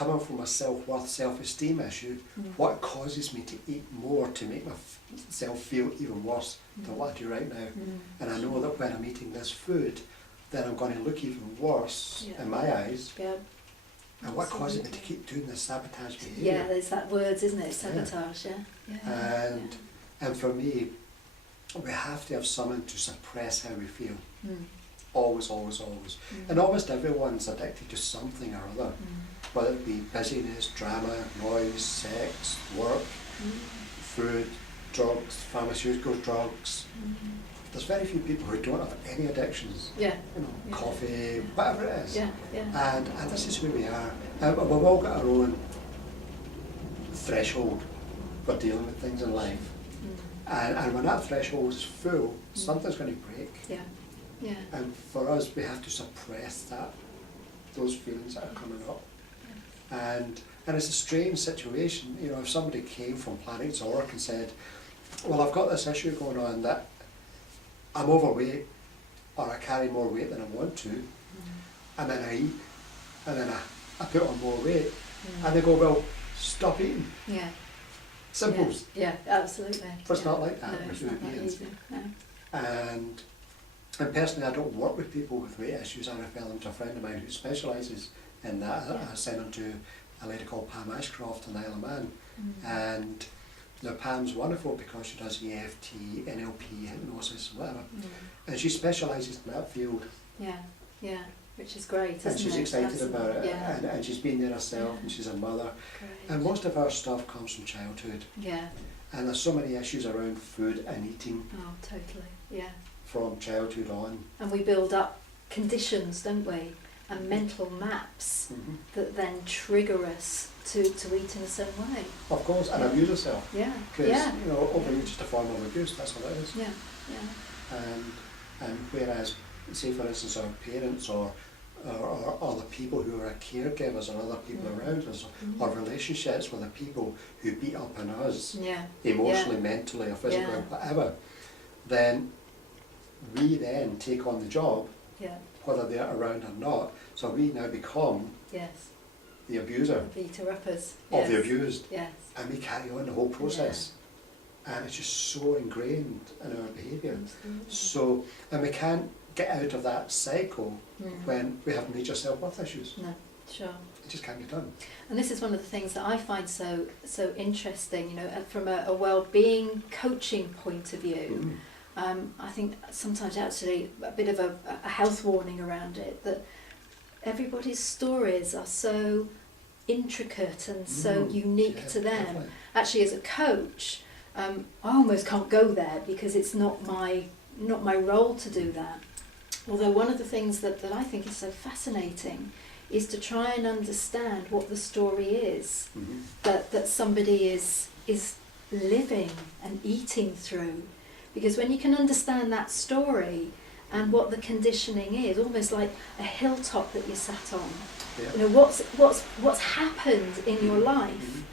coming from a self-worth, self-esteem issue, what causes me to eat more to make myself feel even worse than what I do right now? And I know that when I'm eating this food, then I'm going to look even worse in my eyes. Yeah. And what causes me to keep doing this sabotage behaviour? Yeah, there's that word, isn't it? Sabotage, And for me, we have to have something to suppress how we feel. Always, always, always. And almost everyone's addicted to something or other, whether it be busyness, drama, noise, sex, work, food, drugs, pharmaceutical drugs. There's very few people who don't have any addictions. Coffee, whatever it is. And this is who we are. And we've all got our own threshold for dealing with things in life. And when that threshold is full, something's going to break. And for us, we have to suppress those feelings that are coming up. And it's a strange situation. You know, if somebody came from Planet Zork and said, well, I've got this issue going on that I'm overweight, or I carry more weight than I want to, and then I eat, and then I put on more weight, and they go, well, stop eating. Simple. Yeah, absolutely. But it's not like that. No, it's not that easy. No. And personally, I don't work with people with weight issues. I refer them to a friend of mine who specialises in that. I sent them to a lady called Pam Ashcroft in Isle of Man. And now Pam's wonderful because she does EFT, NLP, hypnosis, whatever. And she specialises in that field. Which is great, isn't it? And she's excited about it, and she's been there herself, and she's a mother. Great. And most of our stuff comes from childhood. And there's so many issues around food and eating. Oh, totally, from childhood on. And we build up conditions, don't we? And mental maps that then trigger us to eat in a certain way. Of course, and abuse yourself. Because, you know, overeating is just a form of abuse, that's what it is. And whereas, say for instance, our parents or the people who are caregivers or other people around us, or relationships with the people who beat up on us, emotionally, mentally or physically, whatever, then we then take on the job, whether they're around or not, so we now become the abuser beater-uppers of the abused, and we carry on the whole process. And it's just so ingrained in our behaviour. So, and we can't get out of that cycle when we have major self-worth issues. No, sure. It just can't get done. And this is one of the things that I find so interesting, you know, from a well-being coaching point of view. I think sometimes actually a bit of a health warning around it, that everybody's stories are so intricate and so unique to them. Definitely. Actually, as a coach, I almost can't go there because it's not my role to do that. Although one of the things that I think is so fascinating is to try and understand what the story is that somebody is living and eating through. Because when you can understand that story and what the conditioning is, almost like a hilltop that you sat on, you know, what's happened in your life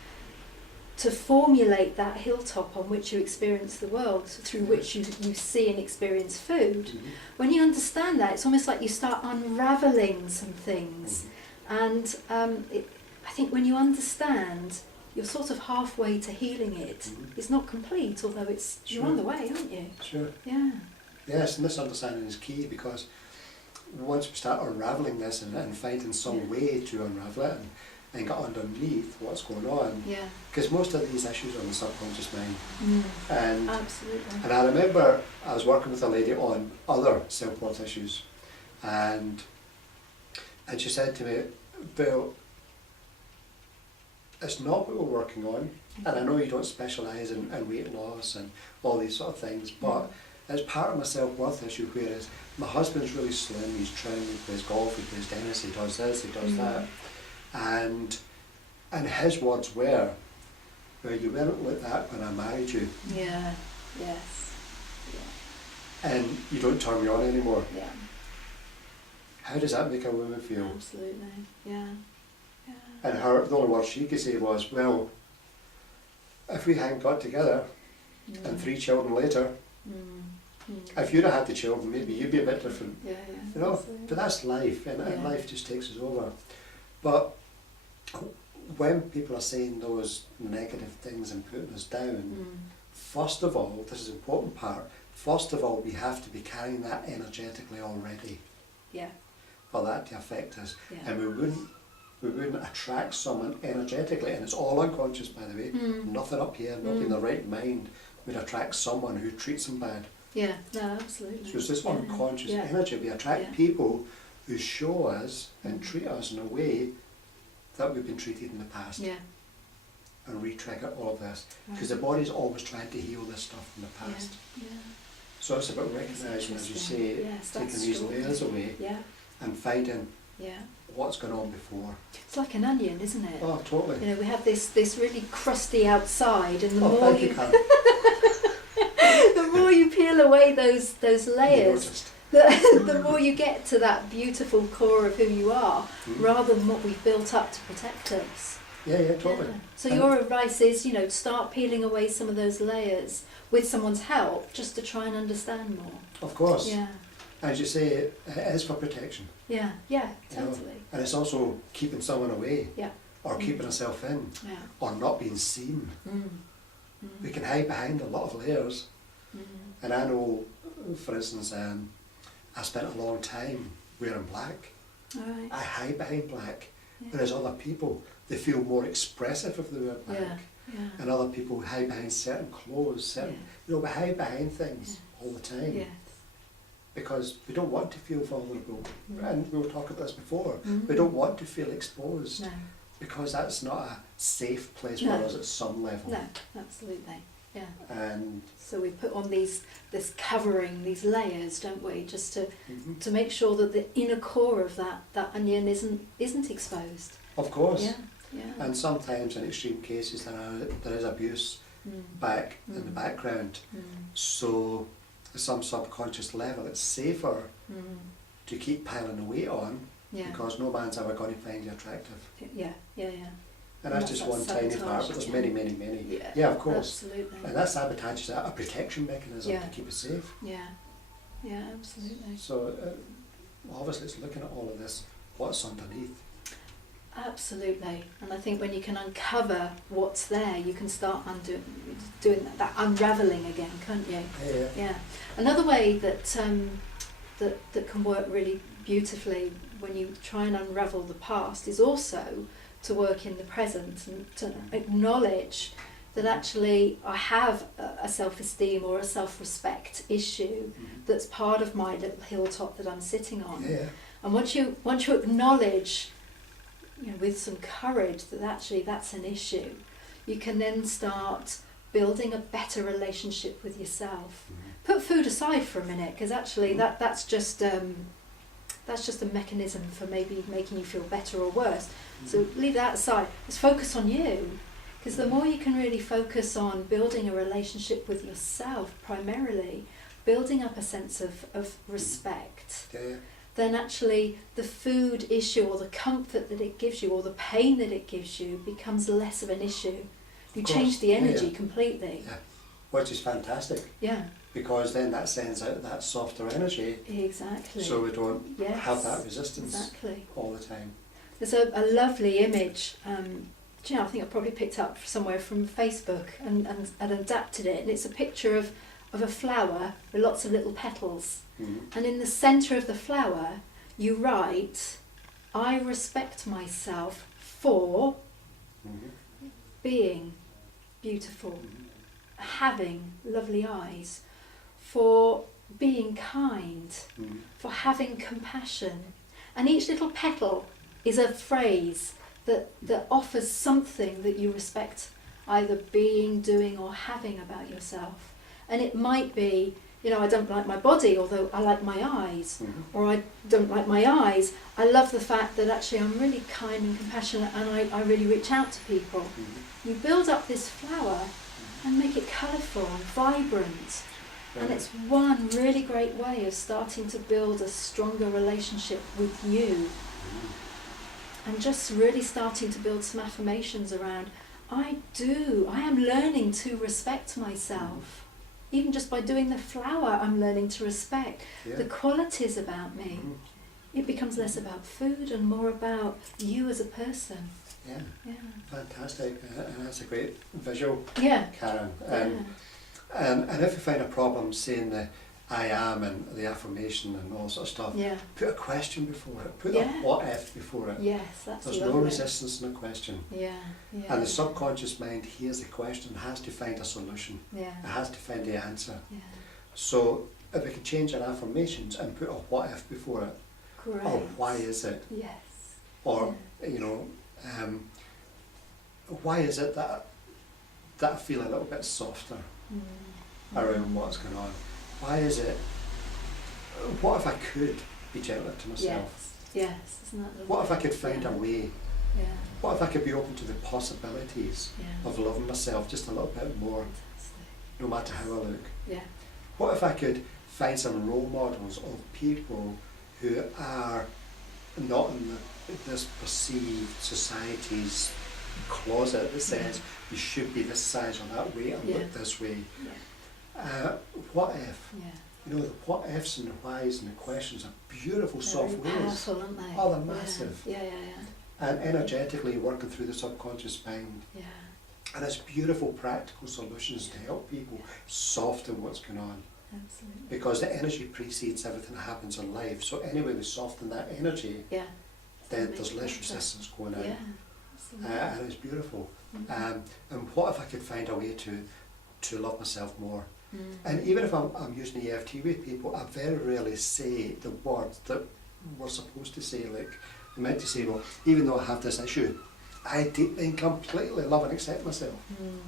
to formulate that hilltop on which you experience the world, through which you see and experience food. When you understand that, it's almost like you start unravelling some things. And I think when you understand, you're sort of halfway to healing it. It's not complete, although you're on the way, aren't you? Sure. Yeah. Yes, and this understanding is key, because once we start unravelling this and finding some way to unravel it and get underneath what's going on, because most of these issues are in the subconscious mind. And absolutely. And I remember I was working with a lady on other self-worth issues, and she said to me, Bill, it's not what we're working on, and I know you don't specialise in weight loss and all these sort of things, but it's part of my self-worth issue, whereas my husband's really slim, he's trim, he plays golf, he plays tennis, he does this, he does that, and his words were, well, you weren't like that when I married you. And you don't turn me on anymore. How does that make a woman feel? Absolutely, And the only word she could say was, well, if we hadn't got together, and 3 children later, if you'd have had the children, maybe you'd be a bit different. You know, absolutely. but that's life, and life just takes us over. But when people are saying those negative things and putting us down, first of all, this is the important part, first of all, we have to be carrying that energetically already. Yeah. For that to affect us. Yeah. And we wouldn't attract someone energetically, and it's all unconscious, by the way, nothing up here, not in the right mind would attract someone who treats them bad. Yeah, no, absolutely. So it's this unconscious energy. We attract people who show us and treat us in a way that we've been treated in the past. Yeah. And re-trigger all of this. Because the body's always trying to heal this stuff from the past. Yeah. So it's about recognising, as you say, taking these layers away and finding what's going on before. It's like an onion, isn't it? Oh, totally. You know, we have this really crusty outside, and the more you peel away those layers, the more you get to that beautiful core of who you are, rather than what we've built up to protect us. Yeah, totally. Yeah. So your advice is, start peeling away some of those layers with someone's help, just to try and understand more. Of course. Yeah. As you say, it is for protection. Yeah, totally. And it's also keeping someone away. Yeah. Or keeping herself in. Yeah. Or not being seen. We can hide behind a lot of layers. And I know, for instance, I spent a long time wearing black. Right. I hide behind black. Whereas other people, they feel more expressive if they wear black. Yeah. And other people hide behind certain clothes, we hide behind things all the time. Yes. Because we don't want to feel vulnerable. And we were talking about this before. We don't want to feel exposed. No. Because that's not a safe place for us at some level. No, absolutely. Yeah. And so we put on this covering, these layers, don't we, just to make sure that the inner core of that onion isn't exposed. Of course. Yeah. And sometimes in extreme cases there is abuse back in the background. So at some subconscious level it's safer to keep piling the weight on because no man's ever going to find you attractive. Yeah. And that's just one tiny part, but there's many. Yeah, of course. Absolutely. And that sabotage is a protection mechanism to keep us safe. Yeah, absolutely. So obviously it's looking at all of this, what's underneath. Absolutely. And I think when you can uncover what's there, you can start doing that unravelling again, can't you? Yeah. Another way that can work really beautifully when you try and unravel the past is also to work in the present and to acknowledge that actually I have a self-esteem or a self-respect issue that's part of my little hilltop that I'm sitting on. And once you acknowledge, with some courage, that actually that's an issue, you can then start building a better relationship with yourself. Put food aside for a minute, because actually that's just a mechanism for maybe making you feel better or worse. So leave that aside. Let's focus on you, because the more you can really focus on building a relationship with yourself primarily, building up a sense of respect, then actually the food issue or the comfort that it gives you or the pain that it gives you becomes less of an issue. You change the energy completely. Yeah, which is fantastic. Yeah. Because then that sends out that softer energy. Exactly. So we don't have that resistance all the time. There's a lovely image, I think I probably picked up somewhere from Facebook and adapted it, and it's a picture of a flower with lots of little petals. And in the centre of the flower you write, I respect myself for being beautiful, having lovely eyes, for being kind, for having compassion. And each little petal is a phrase that offers something that you respect, either being, doing or having about yourself. And it might be, I don't like my body, although I like my eyes. Or I don't like my eyes, I love the fact that actually I'm really kind and compassionate and I really reach out to people. You build up this flower and make it colourful and vibrant. And it's one really great way of starting to build a stronger relationship with you. And just really starting to build some affirmations around, I am learning to respect myself. Even just by doing the flower, I'm learning to respect the qualities about me. it becomes less about food and more about you as a person. Yeah. Yeah. Fantastic. And that's a great visual, Yeah. Karen. Yeah. And if you find a problem saying the I am and the affirmation and all sort of stuff, Yeah. put a question before it. Put Yeah. a what if before it. Yes, that's There's lovely. no resistance in a question. Yeah. Yeah. And the subconscious mind hears the question, has to find a solution. Yeah. It has to find the answer. Yeah. So if we can change our affirmations and put a what if before it, Great. or why is it, Yes. or you know, why is it that I feel a little bit softer around what's going on? Why is it? What if I could be gentler to myself? Yes. Yes. Isn't that lovely? What if I could find yeah. a way? Yeah. What if I could be open to the possibilities Yeah. of loving myself just a little bit more, Fantastic. no matter how I look? Yeah. What if I could find some role models of people who are not in this perceived society's closet that says you should be this size or that way and Yeah. look this way? Yeah. What if? Yeah. You know, the what ifs and the whys and the questions are beautiful soft Very words. powerful, aren't they? Oh, they're massive. Yeah. Yeah. Yeah. And energetically working through the subconscious mind. Yeah. And it's beautiful practical solutions to help people soften what's going on. Absolutely. Because the energy precedes everything that happens in life. So anyway we soften that energy, Yeah. then Makes there's less better. resistance going out. Yeah. Absolutely. And it's beautiful. Mhm. And what if I could find a way to love myself more? Mm. And even if I'm using EFT with people, I very rarely say the words that we're supposed to say. Like, I'm meant to say, well, even though I have this issue, I deeply and completely love and accept myself. Mm.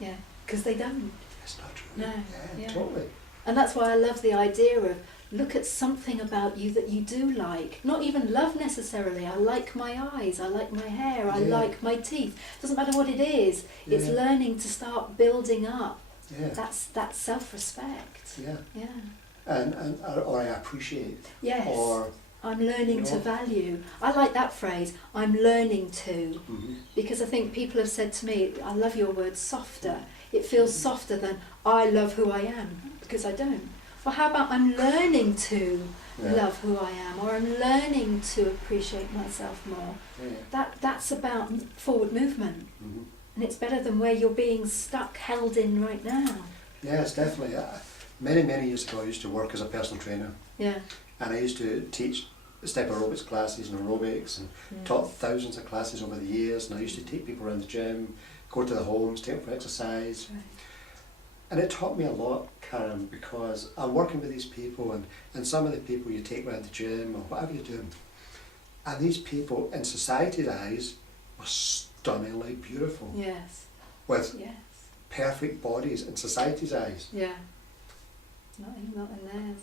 Yeah, because they don't. It's not true. No. Yeah, Yeah. totally. And that's why I love the idea of look at something about you that you do like. Not even love necessarily. I like my eyes, I like my hair, I Yeah. like my teeth. Doesn't matter what it is. It's Yeah. learning to start building up. Yeah. That's self-respect. Yeah. Yeah. Or I appreciate. Yes. Or I'm learning you to know. value. I like that phrase. I'm learning to. Mhm. Because I think people have said to me, I love your word softer. It feels softer than I love who I am, because I don't. Well, how about I'm learning to Yeah. love who I am, or I'm learning to appreciate myself more. Yeah. That's about forward movement. Mhm. And it's better than where you're being stuck, held in right now. Yes, definitely. Many years ago I used to work as a personal trainer, Yeah. and I used to teach step aerobics classes and aerobics and taught thousands of classes over the years, and I used to take people around the gym, go to the homes, take them for exercise. Right. And it taught me a lot, Karen, because I'm working with these people, and some of the people you take around the gym or whatever you do, and these people in society's eyes were stunningly beautiful, Yes. with Yes. perfect bodies in society's eyes. Yeah. Not in theirs.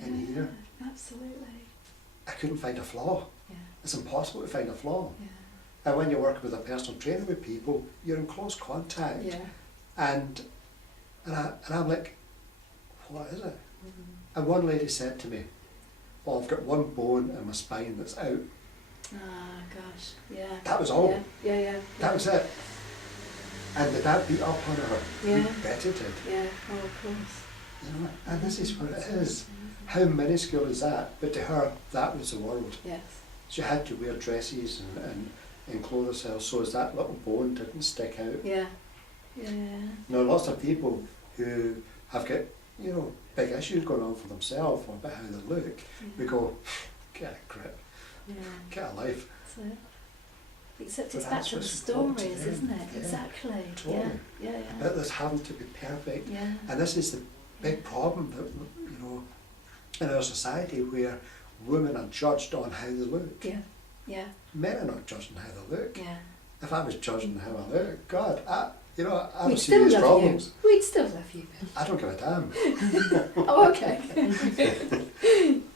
In Yeah, here. Absolutely. I couldn't find a flaw. Yeah. It's impossible to find a flaw. Yeah. And when you're working with a personal trainer with people, you're in close contact. Yeah. And I'm like, what is it? Mhm. And one lady said to me, well, I've got one bone in my spine that's out. Ah, gosh. Yeah. That was all. Yeah. Yeah. That was it. And did that beat up on her? Yeah. You bet it did. Yeah. Oh, of course. You know, and this is what it That's is. amazing. How minuscule is that? But to her, that was the world. Yes. She had to wear dresses and clothe herself so as that little bone didn't stick out. Yeah. Yeah. Now, lots of people who have got, you know, big issues going on for themselves or about how they look, we go, get a grip, Yeah. get a life. That's it. Except But it's back that's to the what's important to stories, them. isn't it? Yeah, Exactly. totally. Yeah. But there's having to be perfect. Yeah. And this is the big problem that, you know, in our society where women are judged on how they look. Yeah. Yeah. Men are not judged on how they look. Yeah. If I was judging how I look, God, I We'd have still serious love problems. you. We'd still love you. I don't give a damn. Oh, okay.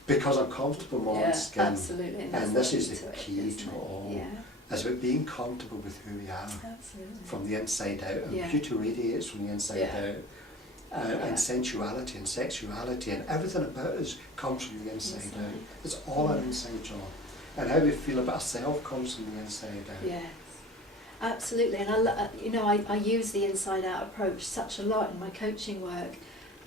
Because I'm comfortable in my own skin. Absolutely. And this is that's the it, key isn't to it all. Yeah. It's about being comfortable with who we are Absolutely. from the inside out. And Yeah. beauty radiates from the inside Yeah. out. Yeah. And sensuality and sexuality and everything about us comes from the inside out. It's all an inside job. And how we feel about ourselves comes from the inside out. Yes, absolutely. And I use the inside out approach such a lot in my coaching work.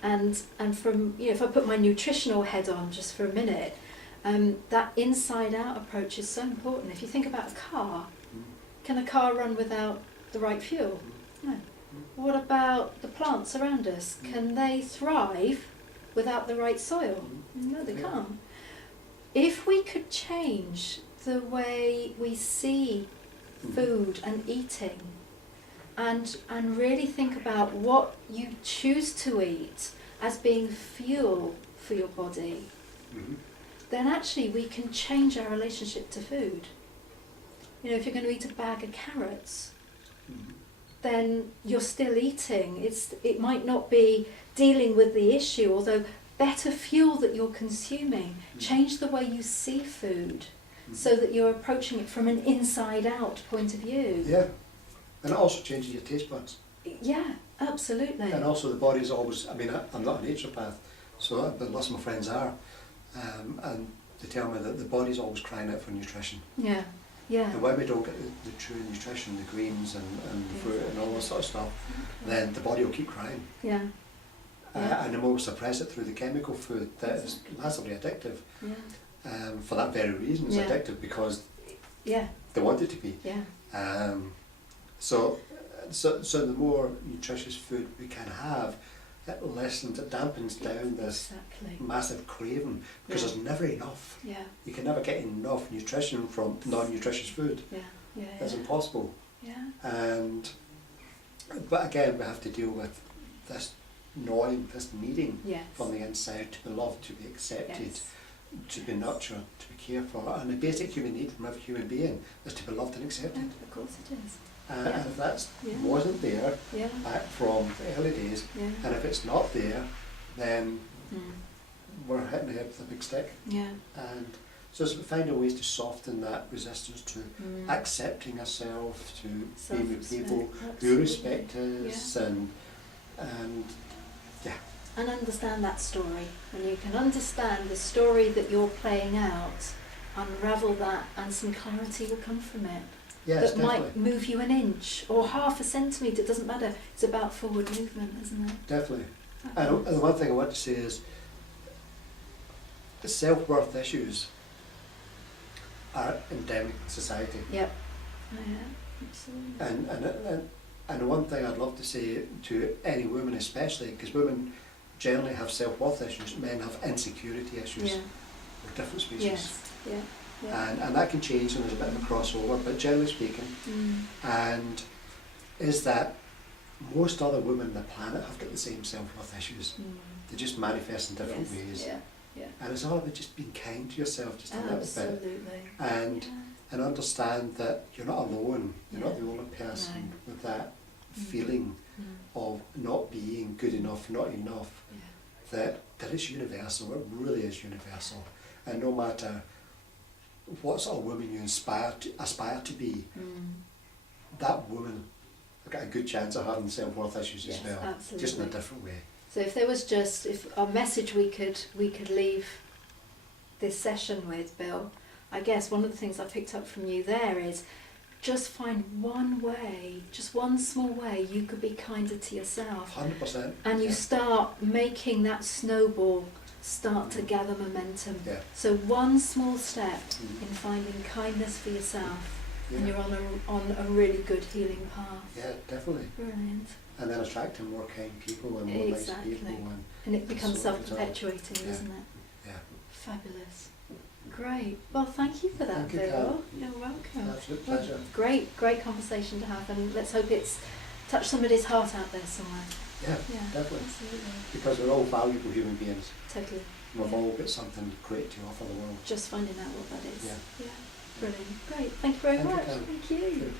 And from, if I put my nutritional head on just for a minute, That inside-out approach is so important. If you think about a car, can a car run without the right fuel? No. What about the plants around us? Can they thrive without the right soil? No, they can't. If we could change the way we see food and eating, and really think about what you choose to eat as being fuel for your body, then actually we can change our relationship to food. You know, if you're going to eat a bag of carrots, then you're still eating. It might not be dealing with the issue, although better fuel that you're consuming. Change the way you see food so that you're approaching it from an inside-out point of view. Yeah, and it also changes your taste buds. Yeah, absolutely. And also the body's always, I mean, I'm not a naturopath, but lots of my friends are, and they tell me that the body's always crying out for nutrition. Yeah, yeah. And when we don't get the true nutrition, the greens and the fruit and all that sort of stuff, then the body will keep crying. Yeah. And the more we suppress it through the chemical food, that is massively addictive. Yeah. For that very reason, it's addictive because they want it to be. Yeah. So the more nutritious food we can have, it lessens, it dampens down this massive craving, because there's never enough. Yeah. You can never get enough nutrition from non-nutritious food. Yeah. It's impossible. Yeah. But again, we have to deal with this gnawing, this needing from the inside to be loved, to be accepted, to be nurtured, to be cared for. And the basic human need from every human being is to be loved and accepted. Of course it is. And if that wasn't there back from the early days, and if it's not there, then we're hitting the head with a big stick. Yeah. And so it's finding ways to soften that resistance to accepting ourselves, to being with people who respect us, and and understand that story. When you can understand the story that you're playing out, unravel that, and some clarity will come from it. Yes, that might move you an inch or half a centimetre, it doesn't matter. It's about forward movement, isn't it? Definitely. And the one thing I want to say is self-worth issues are endemic in society. Yep. Oh, yeah, absolutely. And the one thing I'd love to say to any women especially, because women generally have self-worth issues, men have insecurity issues. We're different species. Yes. Yeah. And that can change, and there's a bit of a crossover, but generally speaking, and is that most other women on the planet have got the same self-worth issues. They just manifest in different ways. And it's all about just being kind to yourself just a little bit. And understand that you're not alone, you're not the only person with that feeling of not being good enough, not enough, that it's universal, it really is universal. And no matter what sort of woman you aspire to be, that woman has got a good chance of having self-worth issues as well, just in a different way. So if there was if a message we could leave this session with, Bill, I guess one of the things I picked up from you there is just find one way, just one small way you could be kinder to yourself. 100%. And you start making that snowball start to gather momentum. So one small step in finding kindness for yourself, and you're on a really good healing path. Yeah, definitely. Brilliant. And then attracting more kind people and more nice people. And it becomes self-perpetuating, doesn't it? Yeah. Fabulous. Great. Well, thank you for that, Bill. Karen. You're welcome. Absolute pleasure. Great conversation to have, and let's hope it's touched somebody's heart out there somewhere. Yeah, definitely. Absolutely. Because we're all valuable human beings. Totally. We've all got something great to offer the world. Just finding out what that is. Yeah. Brilliant. Great. Thank you very much. Thank you. Thank you.